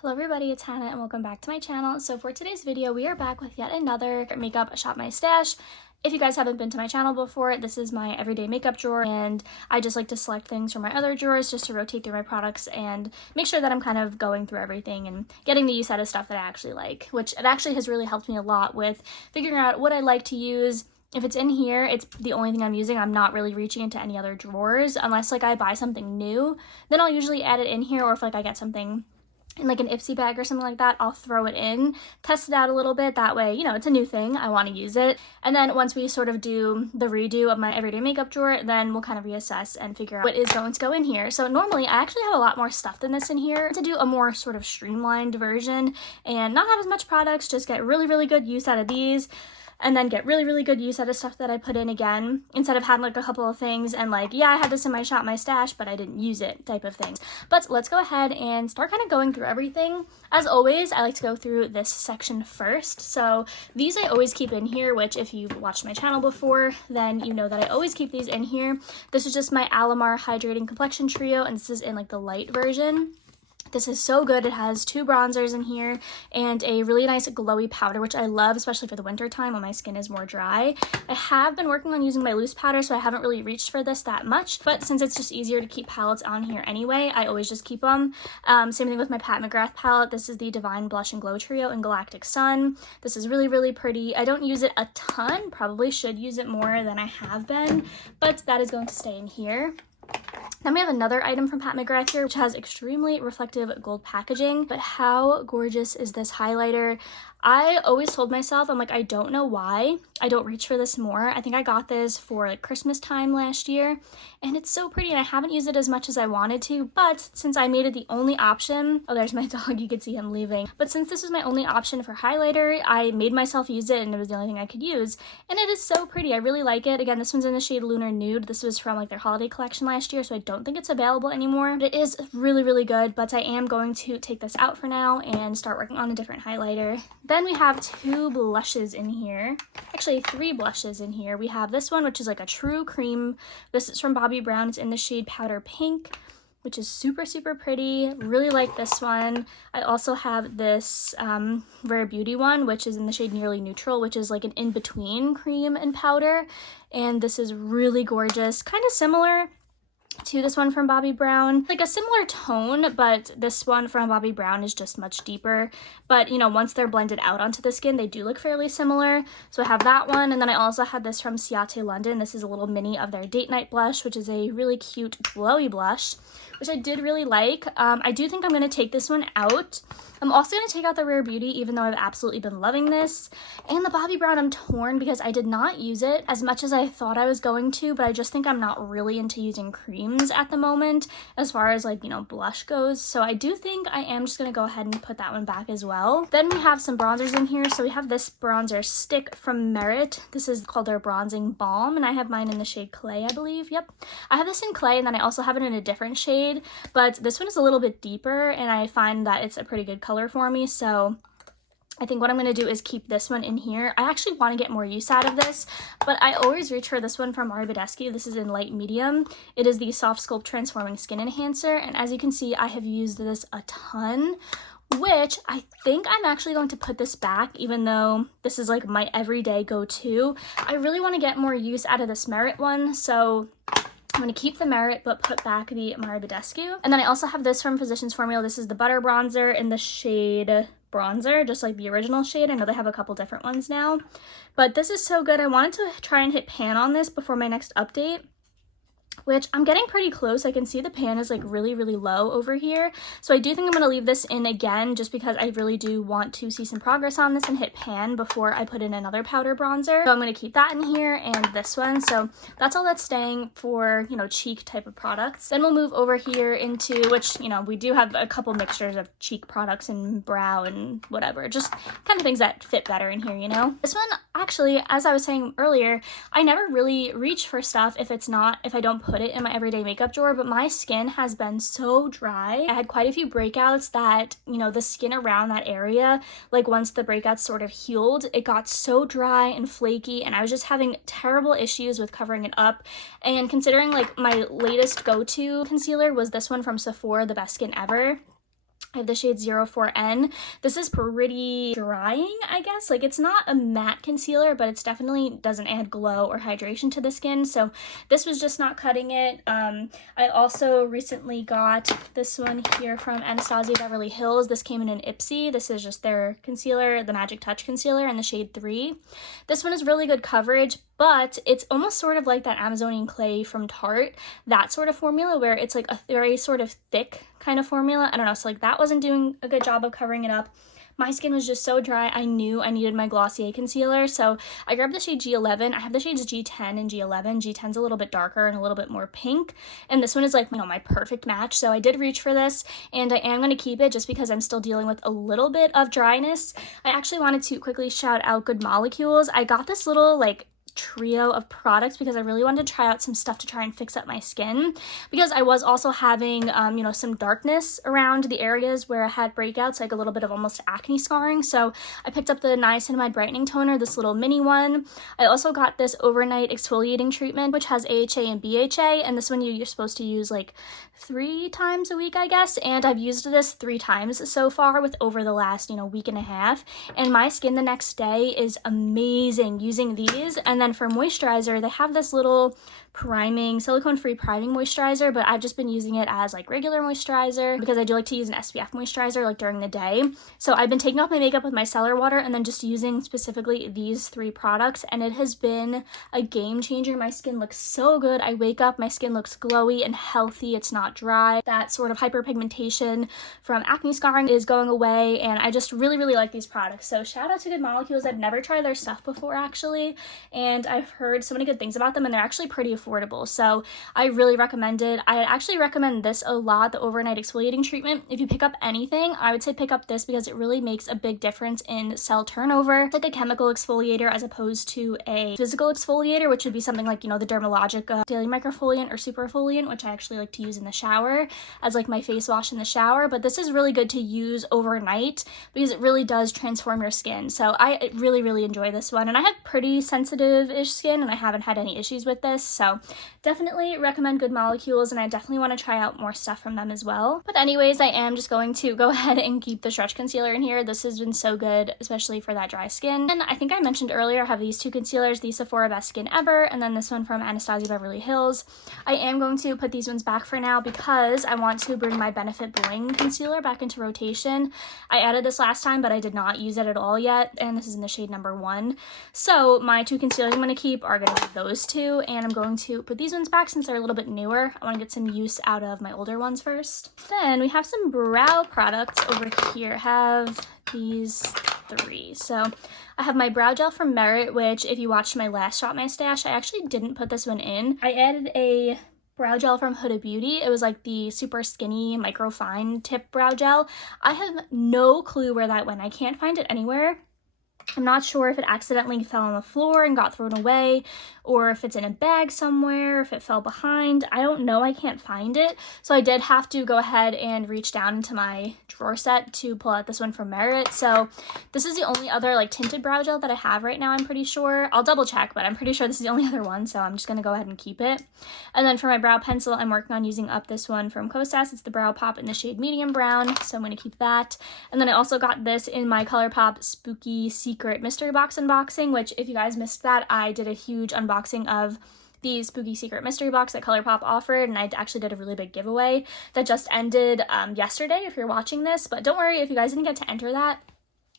Hello everybody, it's Hannah and welcome back to my channel. So for today's video, we are back with yet another makeup shop my stash. If you guys haven't been to my channel before, this is my everyday makeup drawer, and I just like to select things from my other drawers just to rotate through my products and make sure that I'm kind of going through everything and getting the use out of stuff that I actually like, which it actually has really helped me a lot with figuring out what I like to use. If it's in here, it's the only thing I'm using. I'm not really reaching into any other drawers unless like I buy something new, then I'll usually add it in here, or if like I get something in like an Ipsy bag or something like that, I'll throw it in, test it out a little bit. That way, you know, it's a new thing, I want to use it. And then once we sort of do the redo of my everyday makeup drawer, then we'll kind of reassess and figure out what is going to go in here. So normally I actually have a lot more stuff than this in here to do a more sort of streamlined version and not have as much products, just get really good use out of these, and then get really good use out of stuff that I put in again, instead of having like a couple of things and like, yeah, I had this in my shop, my stash, but I didn't use it type of thing. But let's go ahead and start kind of going through everything. As always, I like to go through this section first. So these I always keep in here, which if you've watched my channel before, then you know that I always keep these in here. This is just my Alamar Hydrating Complexion Trio, and this is in like the light version. This is so good. It has 2 bronzers in here and a really nice glowy powder, which I love, especially for the winter time when my skin is more dry. I have been working on using my loose powder, so I haven't really reached for this that much, but since it's just easier to keep palettes on here anyway, I always just keep them. Same thing with my Pat McGrath palette. This is the Divine Blush and Glow Trio in Galactic Sun. This is really pretty. I don't use it a ton, probably should use it more than I have been, but that is going to stay in here. Then we have another item from Pat McGrath here, which has extremely reflective gold packaging. But how gorgeous is this highlighter? I always told myself, I'm like, I don't know why I don't reach for this more. I think I got this for like Christmas time last year, and it's so pretty, and I haven't used it as much as I wanted to, but since I made it the only option, oh, there's my dog, you could see him leaving. But since this was my only option for highlighter, I made myself use it, and it was the only thing I could use, and it is so pretty. I really like it. Again, this one's in the shade Lunar Nude. This was from like their holiday collection last year, so I don't think it's available anymore, but it is really good. But I am going to take this out for now and start working on a different highlighter. Then we have 2 blushes in here, actually 3 blushes in here. We have this one, which is like a true cream. This is from Bobbi Brown. It's in the shade Powder Pink, which is super pretty. Really like this one. I also have this Rare Beauty one, which is in the shade Nearly Neutral, which is like an in-between cream and powder, and this is really gorgeous. Kind of similar to this one from Bobbi Brown, like a similar tone, but this one from Bobbi Brown is just much deeper. But you know, once they're blended out onto the skin, they do look fairly similar. So I have that one, and then I also had this from Ciate London. This is a little mini of their Date Night blush, which is a really cute glowy blush, which I did really like. I do think I'm going to take this one out. I'm also going to take out the Rare Beauty, even though I've absolutely been loving this. And the Bobbi Brown, I'm torn because I did not use it as much as I thought I was going to, but I just think I'm not really into using creams at the moment as far as like, you know, blush goes. So I do think I am just going to go ahead and put that one back as well. Then we have some bronzers in here. So we have this bronzer stick from Merit. This is called their Bronzing Balm, and I have mine in the shade Clay, I believe. Yep. I have this in Clay, and then I also have it in a different shade, but this one is a little bit deeper, and I find that it's a pretty good color for me, so I think what I'm going to do is keep this one in here. I actually want to get more use out of this, but I always reach for this one from Mario Badescu. This is in light medium. It is the Soft Sculpt Transforming Skin Enhancer, and as you can see, I have used this a ton, which I think I'm actually going to put this back, even though this is like my everyday go-to. I really want to get more use out of this Merit one, so I'm going to keep the Merit, but put back the Mario Badescu. And then I also have this from Physicians Formula. This is the Butter Bronzer in the shade Bronzer, just like the original shade. I know they have a couple different ones now, but this is so good. I wanted to try and hit pan on this before my next update, which I'm getting pretty close. I can see the pan is like really low over here. So I do think I'm going to leave this in again, just because I really do want to see some progress on this and hit pan before I put in another powder bronzer. So I'm going to keep that in here and this one. So that's all that's staying for, you know, cheek type of products. Then we'll move over here into, which, you know, we do have a couple mixtures of cheek products and brow and whatever, just kind of things that fit better in here, you know. This one, actually, as I was saying earlier, I never really reach for stuff if I don't put it in my everyday makeup drawer, but my skin has been so dry. I had quite a few breakouts that, you know, the skin around that area, like once the breakouts sort of healed, it got so dry and flaky, and I was just having terrible issues with covering it up. And considering like my latest go-to concealer was this one from Sephora, the Best Skin Ever, I have the shade 04N. This is pretty drying, I guess. Like, it's not a matte concealer, but it's definitely doesn't add glow or hydration to the skin. So this was just not cutting it. I also recently got this one here from Anastasia Beverly Hills. This came in an Ipsy. This is just their concealer, the Magic Touch concealer in the shade 3. This one is really good coverage, but it's almost sort of like that Amazonian clay from Tarte, that sort of formula where it's like a very sort of thick kind of formula. I don't know, so like that wasn't doing a good job of covering it up. My skin was just so dry, I knew I needed my Glossier concealer, so I grabbed the shade G11. I have the shades G10 and G11. G10's a little bit darker and a little bit more pink, and this one is like, you know, my perfect match, so I did reach for this, and I am going to keep it just because I'm still dealing with a little bit of dryness. I actually wanted to quickly shout out Good Molecules. I got this little, like, trio of products because I really wanted to try out some stuff to try and fix up my skin, because I was also having you know, some darkness around the areas where I had breakouts, like a little bit of almost acne scarring. So I picked up the Niacinamide Brightening Toner, this little mini one. I also got this overnight exfoliating treatment, which has AHA and BHA, and this one you're supposed to use like 3 times a week, I guess, and I've used this 3 times so far with over the last, you know, week and a half, and my skin the next day is amazing using these. And then for moisturizer, they have this little priming, silicone-free priming moisturizer, but I've just been using it as like regular moisturizer because I do like to use an SPF moisturizer like during the day. So I've been taking off my makeup with my cellar water and then just using specifically these 3 products, and it has been a game changer. My skin looks so good. I wake up, my skin looks glowy and healthy. It's not dry. That sort of hyperpigmentation from acne scarring is going away, and I just really, really like these products. So shout out to Good Molecules. I've never tried their stuff before actually, and I've heard so many good things about them, and they're actually pretty affordable, so I really recommend it. I actually recommend this a lot, the overnight exfoliating treatment. If you pick up anything, I would say pick up this because it really makes a big difference in cell turnover. It's like a chemical exfoliator as opposed to a physical exfoliator, which would be something like, you know, the Dermalogic Daily Microfoliant or Superfoliant, which I actually like to use in the shower as like my face wash in the shower. But this is really good to use overnight because it really does transform your skin. So I really, really enjoy this one, and I have pretty sensitive-ish skin and I haven't had any issues with this, so definitely recommend Good Molecules, and I definitely want to try out more stuff from them as well. But anyways, I am just going to go ahead and keep the stretch concealer in here. This has been so good, especially for that dry skin. And I think I mentioned earlier I have these 2 concealers, the Sephora Best Skin Ever, and then this one from Anastasia Beverly Hills. I am going to put these ones back for now because I want to bring my Benefit Bling concealer back into rotation. I added this last time, but I did not use it at all yet, and this is in the shade number 1. So my 2 concealers I'm going to keep are going to be those 2, and I'm going to put these ones back since they're a little bit newer. I want to get some use out of my older ones first. Then we have some brow products over here. I have these 3. So I have my brow gel from Merit, which if you watched my last Shop My Stash, I actually didn't put this one in. I added a brow gel from Huda Beauty. It was like the super skinny micro fine tip brow gel. I have no clue where that went. I can't find it anywhere. I'm not sure if it accidentally fell on the floor and got thrown away, or if it's in a bag somewhere, if it fell behind. I don't know, I can't find it. So I did have to go ahead and reach down into my drawer set to pull out this one from Merit. So this is the only other like tinted brow gel that I have right now, I'm pretty sure. I'll double check, but I'm pretty sure this is the only other one, so I'm just gonna go ahead and keep it. And then for my brow pencil, I'm working on using up this one from Kosas. It's the Brow Pop in the shade medium brown, so I'm gonna keep that. And then I also got this in my ColourPop Spooky Secret Mystery Box unboxing, which if you guys missed that, I did a huge unboxing of the Spooky Secret Mystery Box that ColourPop offered, and I actually did a really big giveaway that just ended yesterday if you're watching this. But don't worry if you guys didn't get to enter that.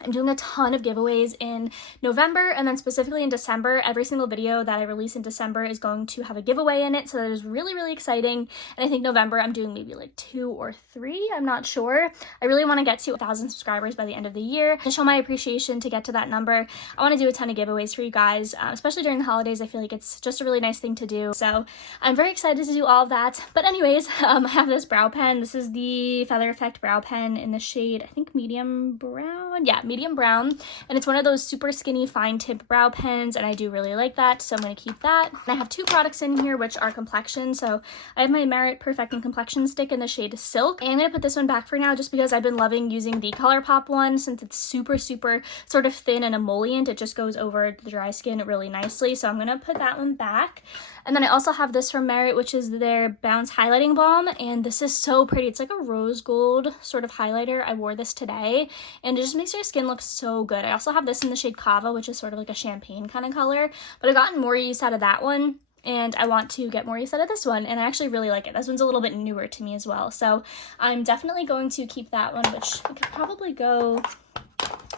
I'm doing a ton of giveaways in November, and then specifically in December. Every single video that I release in December is going to have a giveaway in it, so that is really, really exciting. And I think November I'm doing maybe like 2 or 3, I'm not sure. I really want to get to 1,000 subscribers by the end of the year to show my appreciation to get to that number. I want to do a ton of giveaways for you guys, especially during the holidays. I feel like it's just a really nice thing to do, so I'm very excited to do all of that. But anyways, I have this brow pen. This is the Feather Effect brow pen in the shade, I think medium brown. Yeah, medium brown, and it's one of those super skinny fine tip brow pens, and I do really like that, so I'm going to keep that. And I have two products in here which are complexion, so I have my Merit Perfecting Complexion Stick in the shade Silk, and I'm going to put this one back for now just because I've been loving using the ColourPop one since it's super sort of thin and emollient. It just goes over the dry skin really nicely, so I'm going to put that one back. And then I also have this from Merit, which is their Bounce Highlighting Balm, and this is so pretty. It's like a rose gold sort of highlighter. I wore this today, and it just makes your skin look so good. I also have this in the shade Kava, which is sort of like a champagne kind of color, but I've gotten more use out of that one, and I want to get more use out of this one, and I actually really like it. This one's a little bit newer to me as well, so I'm definitely going to keep that one, which I could probably go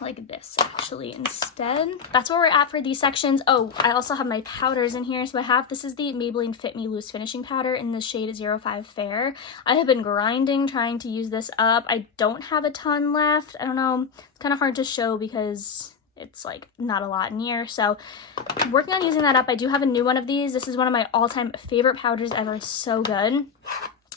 like this actually instead. That's where we're at for these sections. Oh, I also have my powders in here. So I have, this is the Maybelline Fit Me Loose Finishing Powder in the shade 05 Fair. I have been grinding trying to use this up. I don't have a ton left. I don't know, it's kind of hard to show because it's like not a lot in here, so I'm working on using that up. I do have a new one of these. This is one of my all-time favorite powders ever. It's so good.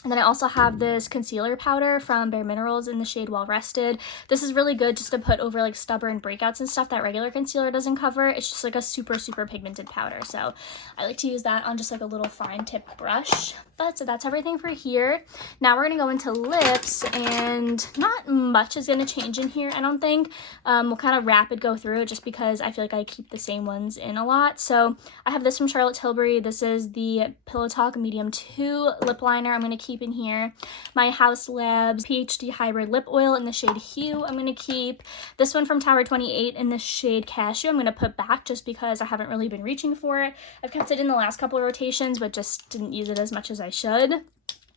And then I also have this concealer powder from Bare Minerals in the shade Well Rested. This is really good just to put over like stubborn breakouts and stuff that regular concealer doesn't cover. It's just like a super pigmented powder, so I like to use that on just like a little fine tip brush. But so that's everything for here. Now we're gonna go into lips, and not much is gonna change in here, I don't think. We'll kind of rapid go through it just because I feel like I keep the same ones in a lot. So I have this from Charlotte Tilbury. This is the Pillow Talk Medium 2 lip liner. I'm gonna keep in here my House Labs PhD Hybrid Lip Oil in the shade Hue. I'm going to keep this one from Tower 28 in the shade Cashew. I'm going to put back just because I haven't really been reaching for it. I've kept it in the last couple of rotations, but just didn't use it as much as I should.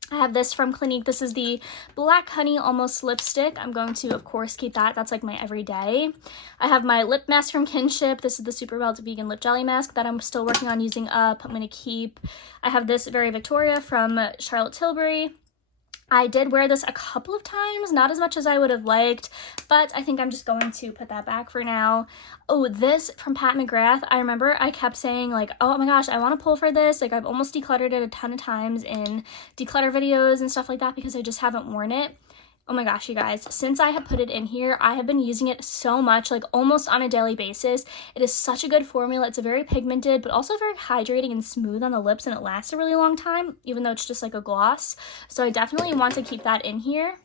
I have this from Clinique. This is the Black Honey Almost Lipstick. I'm going to, of course, keep that. That's like my everyday. I have my lip mask from Kinship. This is the Super Welt Vegan Lip Jelly Mask that I'm still working on using up. I'm going to keep. I have this Very Victoria from Charlotte Tilbury. I did wear this a couple of times, not as much as I would have liked, but I think I'm just going to put that back for now. Oh, this from Pat McGrath. I remember I kept saying like, oh my gosh, I want to pull for this. Like I've almost decluttered it a ton of times in declutter videos and stuff like that because I just haven't worn it. Oh my gosh, you guys, since I have put it in here, I have been using it so much, like almost on a daily basis. It is such a good formula. It's a very pigmented, but also very hydrating and smooth on the lips, and it lasts a really long time, even though it's just like a gloss. So I definitely want to keep that in here.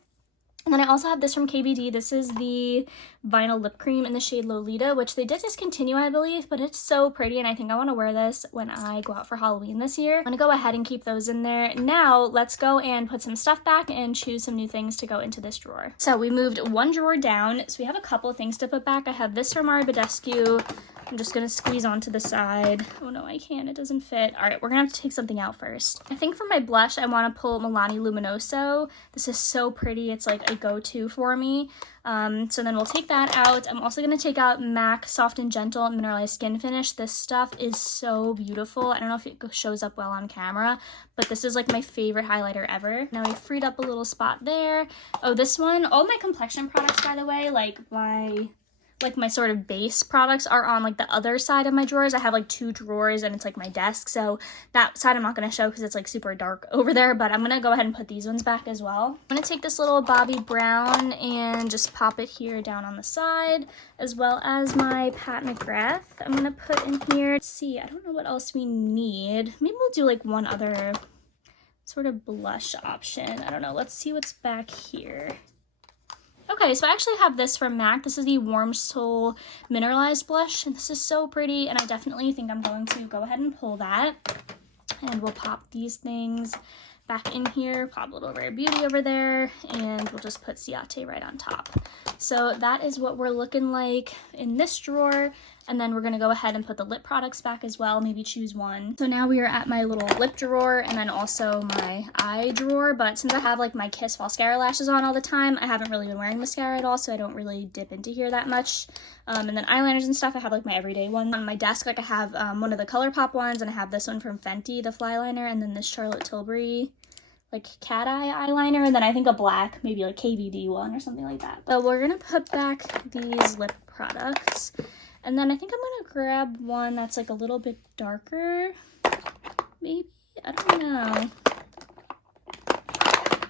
And then I also have this from KBD. This is the Vinyl Lip Cream in the shade Lolita, which they did discontinue, I believe, but it's so pretty, and I think I want to wear this when I go out for Halloween this year. I'm going to go ahead and keep those in there. Now, let's go and put some stuff back and choose some new things to go into this drawer. So we moved one drawer down, so we have a couple of things to put back. I have this from Mari Badescu. I'm just going to squeeze onto the side. Oh no, I can't. It doesn't fit. All right, we're going to have to take something out first. I think for my blush, I want to pull Milani Luminoso. This is so pretty. It's like a go-to for me. So then we'll take that out. I'm also going to take out MAC Soft and Gentle Mineralized Skin Finish. This stuff is so beautiful. I don't know if it shows up well on camera, but this is like my favorite highlighter ever. Now I freed up a little spot there. Oh, this one, all my complexion products, by the way, like my sort of base products are on like the other side of my drawers. I have like two drawers and it's like my desk, so that side I'm not going to show because it's like super dark over there, but I'm going to go ahead and put these ones back as well. I'm going to take this little Bobbi Brown and just pop it here down on the side, as well as my Pat McGrath I'm going to put in here. Let's see, I don't know what else we need. Maybe we'll do like one other sort of blush option. I don't know. Let's see what's back here. Okay, so I actually have this from MAC. This is the Warm Soul Mineralized Blush, and this is so pretty, and I definitely think I'm going to go ahead and pull that. And we'll pop these things back in here, pop a little Rare Beauty over there, and we'll just put Ciate right on top. So that is what we're looking like in this drawer. And then we're going to go ahead and put the lip products back as well, maybe choose one. So now we are at my little lip drawer and then also my eye drawer. But since I have like my Kiss Mascara lashes on all the time, I haven't really been wearing mascara at all, so I don't really dip into here that much. And then eyeliners and stuff, I have like my everyday one. On my desk, like I have one of the ColourPop ones, and I have this one from Fenty, the Fly Liner, and then this Charlotte Tilbury like cat eye eyeliner, and then I think a black, maybe like KVD one or something like that. But we're gonna put back these lip products. And then I think I'm gonna grab one that's like a little bit darker, maybe, I don't know.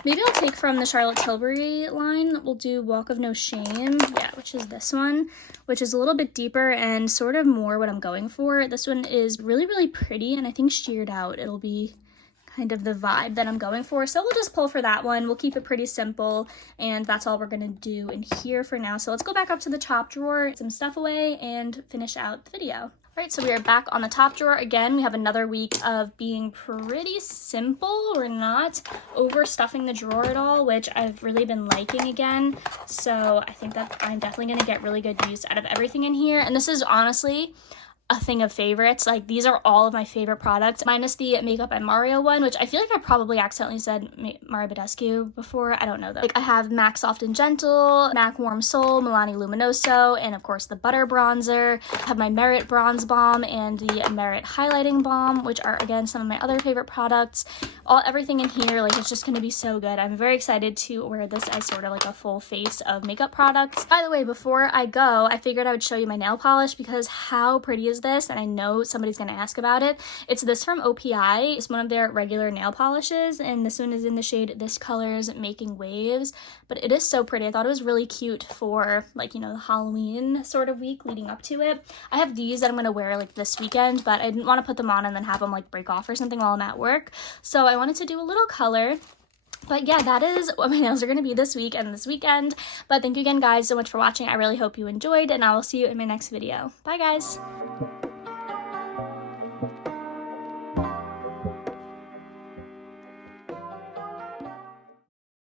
Maybe I'll take from the Charlotte Tilbury line. We'll do Walk of No Shame, yeah, which is this one, which is a little bit deeper and sort of more what I'm going for. This one is really, really pretty, and I think sheared out, it'll be kind of the vibe that I'm going for. So we'll just pull for that one. We'll keep it pretty simple, and that's all we're gonna do in here for now. So let's go back up to the top drawer, get some stuff away, and finish out the video. All right, so we are back on the top drawer again. We have another week of being pretty simple. We're not overstuffing the drawer at all, which I've really been liking again. So I think that I'm definitely gonna get really good use out of everything in here. And this is honestly a thing of favorites. Like, these are all of my favorite products, minus the Makeup by Mario one, which I feel like I probably accidentally said Mario Badescu before. I don't know though. Like, I have MAC Soft and Gentle, MAC Warm Soul, Milani Luminoso, and of course the Butter Bronzer. I have my Merit Bronze Balm and the Merit Highlighting Balm, which are again some of my other favorite products. Everything in here, like, it's just gonna be so good. I'm very excited to wear this as sort of like a full face of makeup products. By the way, before I go, I figured I would show you my nail polish, because how pretty is this? And I know somebody's gonna ask about it. It's this from OPI. It's one of their regular nail polishes, and this one is in the shade This Color's Making Waves, but it is so pretty. I thought it was really cute for, like, you know, the Halloween sort of week leading up to it. I have these that I'm gonna wear like this weekend, but I didn't want to put them on and then have them like break off or something while I'm at work, so I wanted to do a little color. But yeah, that is what my nails are going to be this week and this weekend. But thank you again, guys, so much for watching. I really hope you enjoyed, and I will see you in my next video. Bye, guys.